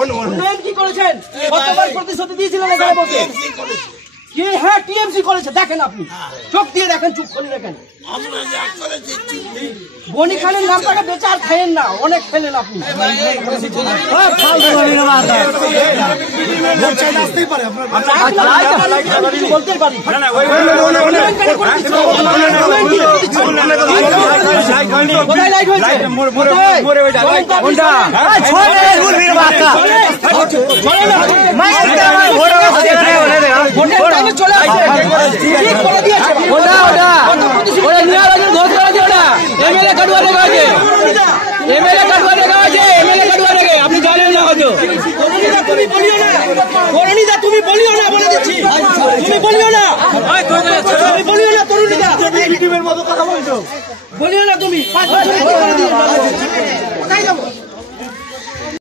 উন্নয়ন কি করেছেন? কতবার প্রতিশ্রুতি দিয়েছিলেন এখানে বসে? কি? হ্যাঁ, টিএমসি করেছে। দেখেন, আপনি চোখ দিয়ে দেখেন, চুপ করে দেখেন। বনি খানের নামটাকে বেচে আর খেলেন না, অনেক খেলেন আপনি। বলতে পারি কোথায় লাইট হয়েছে? চলে আপনি জানেন না হয়তো। তরুণীদা তুমি বলিও না, বলে দিচ্ছি, তুমি বলিও না, তুমি বলিও না, তরুণীদা ইউটিউবের মতো কথা বলছো, বলিও না তুমি। 5 বছর